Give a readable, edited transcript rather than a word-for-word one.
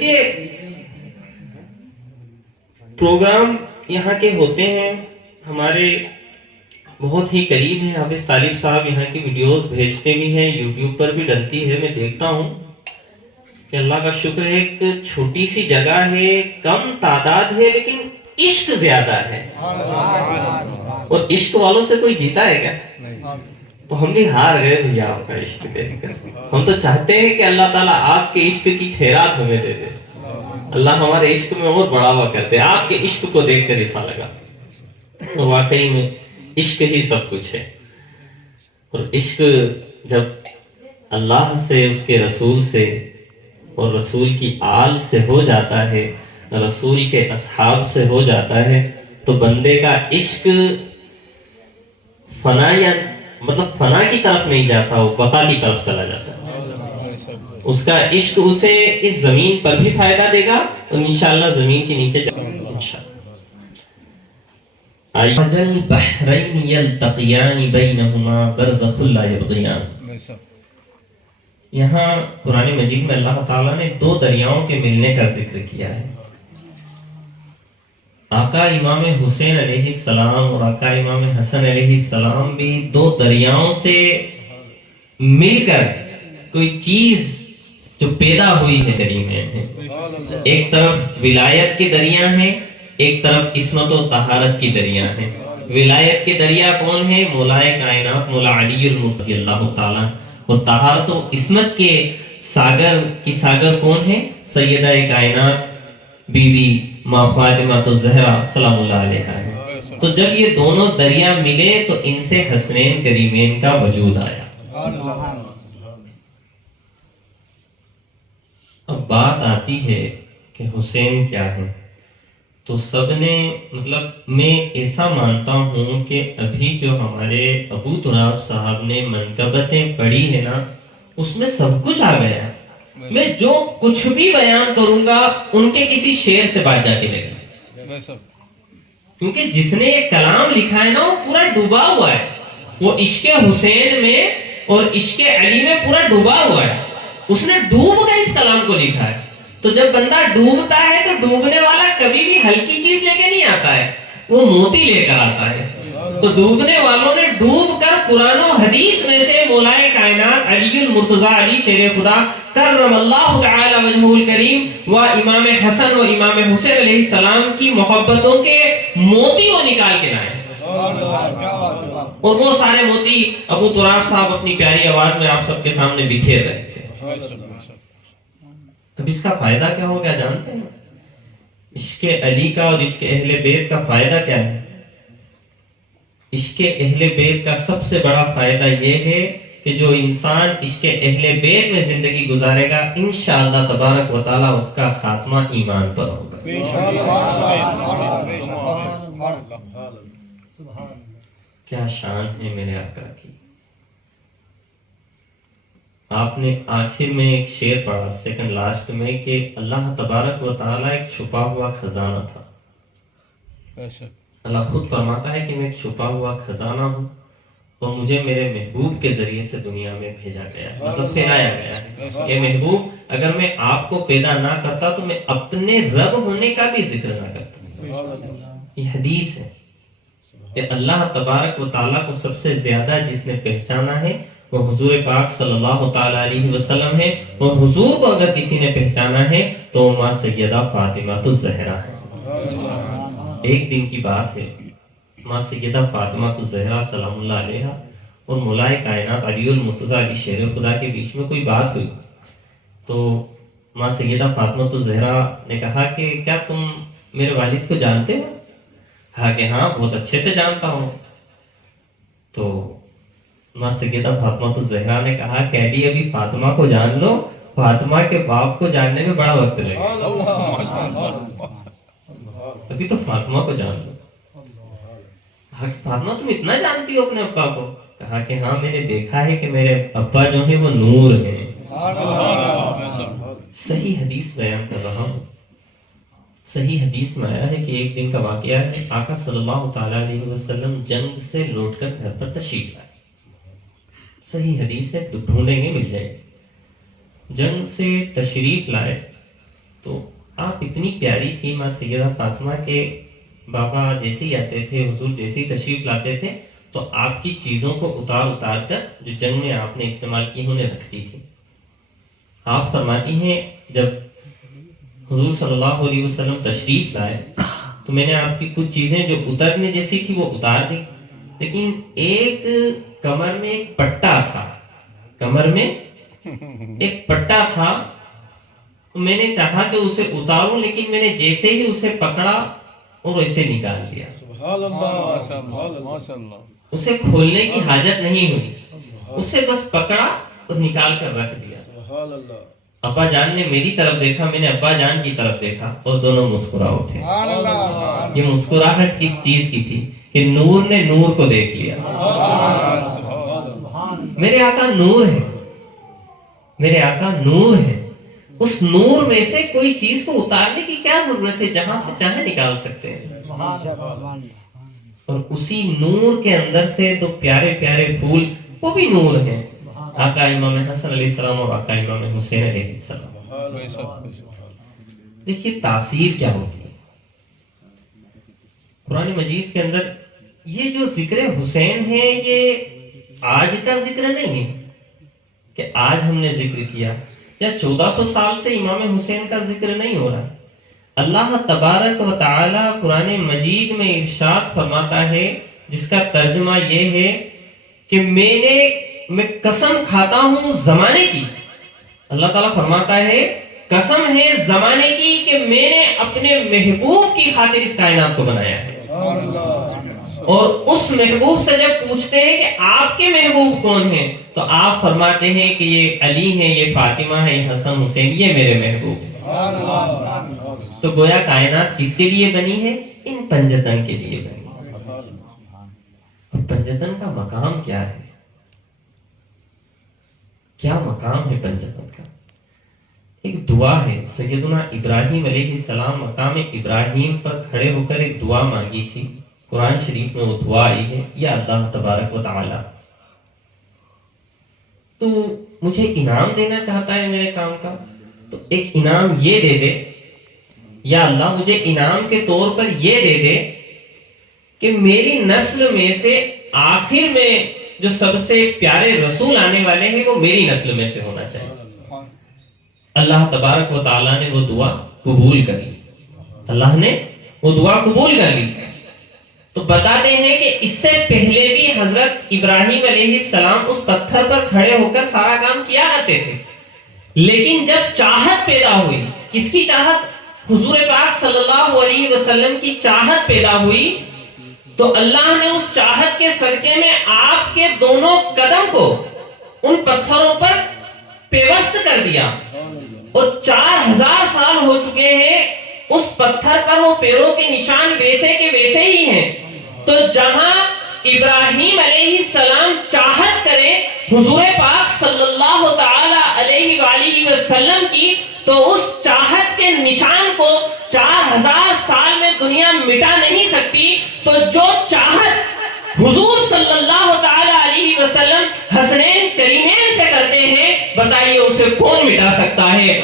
کیونکہ پروگرام یہاں کے ہوتے ہیں ہمارے بہت ہی قریب ہیں. حافظ طالب صاحب یہاں کی ویڈیوز بھیجتے بھی ہیں, یوٹیوب پر بھی ڈلتی ہے, میں دیکھتا ہوں کہ اللہ کا شکر ہے ایک چھوٹی سی جگہ ہے, کم تعداد ہے, لیکن عشق زیادہ ہے. اور عشق والوں سے کوئی جیتا ہے کیا؟ تو ہم بھی ہار گئے بھیا آپ کا عشق دیکھ کر. ہم تو چاہتے ہیں کہ اللہ تعالیٰ آپ کے عشق کی خیرات ہمیں دے دے. اللہ ہمارے عشق میں اور بڑھاوا کرتے. آپ کے عشق کو دیکھ کر ایسا لگا اور واقعی میں عشق ہی سب کچھ ہے. اور عشق جب اللہ سے, اس کے رسول سے اور رسول کی آل سے ہو جاتا ہے, رسول کے اصحاب سے ہو جاتا ہے, تو بندے کا عشق فنا یا مطلب فنا کی طرف نہیں جاتا, وہ بقا کی طرف چلا جاتا ہے. اس کا عشق اسے اس زمین پر بھی فائدہ دے گا اور انشاءاللہ زمین کے نیچے جائے گا. اجل بحرین یلتقیان بینہما برزخ لا یبغیان. یہاں قرآن مجید میں اللہ تعالیٰ نے دو دریاؤں کے ملنے کا ذکر کیا ہے. آقا امام حسین علیہ السلام اور آقا امام حسن علیہ السلام بھی دو دریاؤں سے مل کر کوئی چیز جو پیدا ہوئی ہے دریا میں. ایک طرف ولایت کے دریا ہیں, ایک طرف عصمت و طہارت کی دریا ہیں. ولایت کے دریا کون ہے؟ مولائے کائنات مولا علی المرتضی اللہ تعالیٰ. اور طہارت و عصمت کے ساگر کون ہے؟ سیدہ کائنات بی بی ماں فاطمہ الزہرا سلام اللہ علیہا ہے. تو جب یہ دونوں دریا ملے تو ان سے حسنین کریمین کا وجود آیا. اب بات آتی ہے کہ حسین کیا ہے, تو سب نے مطلب میں ایسا مانتا ہوں کہ ابھی جو ہمارے ابو تراب صاحب نے منقبتیں پڑھی ہے نا, اس میں سب کچھ آ گیا ہے. میں جو کچھ بھی بیان کروں گا ان کے کسی شعر سے بات جا کے لگے, کیونکہ جس نے یہ کلام لکھا ہے نا وہ پورا ڈوبا ہوا ہے. وہ عشق حسین میں اور عشق علی میں پورا ڈوبا ہوا ہے. اس نے ڈوب کر اس کلام کو لکھا ہے. تو جب بندہ ڈوبتا ہے تو ڈوبنے والا کبھی بھی ہلکی چیز لے کے نہیں آتا ہے, وہ موتی لے کر آتا ہے. تو ڈوبنے والوں نے ڈوب کر قرآن و حدیث میں سے مولائے کائنات علی المرتضی علی شیر خدا کرم اللہ تعالی وجہہ الکریم و امام حسن و امام حسین علیہ السلام کی محبتوں کے موتی وہ نکال کے لائے. اور وہ سارے موتی ابو تراب صاحب اپنی پیاری آواز میں آپ سب کے سامنے بکھیر رہے تھے. اب اس کا فائدہ کیا ہو گیا جانتے ہیں؟ عشق علی کا اور عشق اہل بیت کا فائدہ کیا ہے؟ عشق اہل بیت کا سب سے بڑا فائدہ یہ ہے کہ جو انسان عشق اہل بیت میں زندگی گزارے گا انشاءاللہ تبارک و تعالی اس کا خاتمہ ایمان پر ہوگا. کیا شان ہے میرے آقا کی. آپ نے آخر میں ایک شعر پڑھا سیکنڈ لاسٹ میں کہ اللہ تبارک و تعالی ایک چھپا ہوا خزانہ تھا. اللہ خود فرماتا ہے کہ میں ایک چھپا ہوا خزانہ ہوں اور مجھے میرے محبوب کے ذریعے سے دنیا میں بھیجا گیا ہے, مطلب پھیلایا گیا ہے. یہ محبوب اگر میں آپ کو پیدا نہ کرتا تو میں اپنے رب ہونے کا بھی ذکر نہ کرتا. یہ حدیث ہے کہ اللہ تبارک و تعالیٰ کو سب سے زیادہ جس نے پہچانا ہے وہ حضور پاک صلی اللہ تعالیٰ علیہ وسلم ہے. اور حضور کو اگر کسی نے پہچانا ہے تو ماں سیدہ فاطمہ الزہرا ہے. ایک دن کی بات ہے, ماں سیدہ فاطمہ الزہرا سلام اللہ علیہا اور مولائے کائنات علی المرتضی علی شیر خدا کے بیچ میں کوئی بات ہوئی. تو ماں سیدہ فاطمہ الزہرا نے کہا کہ کیا تم میرے والد کو جانتے ہو؟ کہا کہ ہاں بہت اچھے سے جانتا ہوں. تو ماں سیدہ فاطمہ الزہرا نے کہا کہ علی ابھی فاطمہ کو جان لو, فاطمہ کے باپ کو جاننے میں بڑا وقت لگے گا, ابھی تو فاطمہ کو جان لو. کہا کہ فاطمہ تم اتنا جانتی ہو اپنے ابا کو؟ کہا کہ ہاں میں نے دیکھا ہے کہ میرے ابا جو ہیں وہ نور ہیں. صحیح حدیث بیان کر رہا ہوں. صحیح حدیث میں آیا ہے کہ ایک دن کا واقعہ ہے, آقا صلی اللہ تعالیٰ علیہ وسلم جنگ سے لوٹ کر گھر پر تشریف لائے. صحیح حدیث ہے, ڈھونڈیں گے مل جائے گی. جنگ سے تشریف لائے تو آپ اتنی پیاری تھی ماں سیدہ فاطمہ کے بابا جیسے ہی آتے تھے، حضور جیسے ہی تشریف لاتے تھے تو آپ کی چیزوں کو اتار کر جو جنگ میں آپ نے استعمال کی انہیں رکھتی تھی. آپ فرماتی ہیں جب حضور صلی اللہ علیہ وسلم تشریف لائے تو میں نے آپ کی کچھ چیزیں جو اترنے جیسی تھی وہ اتار دی، لیکن ایک کمر میں ایک پٹا تھا، کمر میں ایک پٹا تھا، تو میں نے چاہا کہ اسے اتاروں، لیکن میں نے جیسے ہی اسے پکڑا اور ویسے نکال لیا. سبحان اللہ ماشاء اللہ. اسے کھولنے کی حاجت نہیں ہوئی، اسے بس پکڑا اور نکال کر رکھ دیا. سبحان اللہ. ابا جان نے میری طرف دیکھا، میں نے ابا جان کی طرف دیکھا اور دونوں مسکرا اٹھے. یہ مسکراہٹ کس چیز کی تھی کہ نور نے نور کو دیکھ لیا. میرے آقا نور ہے، میرے آقا نور ہے، اس نور میں سے کوئی چیز کو اتارنے کی کیا ضرورت ہے، جہاں سے چاہے نکال سکتے ہیں. اور اسی نور کے اندر سے دو پیارے پیارے پھول، وہ بھی نور ہیں، آقا امام حسن علیہ السلام اور آقا امام حسین علیہ السلام. دیکھیے تاثیر کیا ہوتی ہے قرآن مجید کے اندر. یہ جو ذکر حسین ہے یہ آج کا ذکر نہیں ہے کہ آج ہم نے ذکر کیا، یا 1400 سال سے امام حسین کا ذکر نہیں ہو رہا. اللہ تبارک و تعالی قرآن مجید میں ارشاد فرماتا ہے جس کا ترجمہ یہ ہے کہ میں قسم کھاتا ہوں زمانے کی. اللہ تعالیٰ فرماتا ہے قسم ہے زمانے کی کہ میں نے اپنے محبوب کی خاطر اس کائنات کو بنایا ہے. اور اس محبوب سے جب پوچھتے ہیں کہ آپ کے محبوب کون ہیں تو آپ فرماتے ہیں کہ یہ علی ہے، یہ فاطمہ ہے، یہ حسن حسین، یہ میرے محبوب ہیں. تو گویا کائنات کس کے لیے بنی ہے؟ ان پنجتن کے لیے بنی ہے. اور پنجتن کا مقام کیا ہے؟ کیا مقام ہے پنجتن کا؟ ایک دعا ہے. سیدنا ابراہیم علیہ السلام مقام ابراہیم پر کھڑے ہو کر ایک دعا مانگی تھی. قرآن شریف میں وہ دعا آئی ہے، یا اللہ تبارک و تعالی تو مجھے انعام دینا چاہتا ہے میرے کام کا، تو ایک انعام یہ دے دے، یا اللہ مجھے انعام کے طور پر یہ دے دے کہ میری نسل میں سے آخر میں جو سب سے پیارے رسول آنے والے ہیں وہ میری نسل میں سے ہونا چاہیے. اللہ تبارک و تعالیٰ نے وہ دعا قبول کر لی. اللہ نے وہ دعا قبول کر لی. تو بتاتے ہیں کہ اس سے پہلے بھی حضرت ابراہیم علیہ السلام اس پتھر پر کھڑے ہو کر سارا کام کیا کرتے تھے، لیکن جب چاہت پیدا ہوئی، کس کی چاہت؟ حضور پاک صلی اللہ علیہ وسلم کی چاہت پیدا ہوئی، تو اللہ نے اس چاہت کے صدقے میں آپ کے دونوں قدم کو ان پتھروں پر پیوست کر دیا. اور 4000 سال ہو چکے ہیں، اس پتھر پر وہ پیروں کے نشان ویسے کے ویسے ہی ہیں. تو جہاں ابراہیم علیہ السلام چاہت کریں حضور پاک صلی اللہ تعالی علیہ وآلہ وسلم کی، تو اس چاہت کے نشان کو 4000 سال میں دنیا مٹا نہیں سکتی. تو جو چاہت حضور صلی اللہ تعالی علیہ وسلم حسنین کریمین سے کرتے ہیں، بتائیے اسے کون مٹا سکتا ہے؟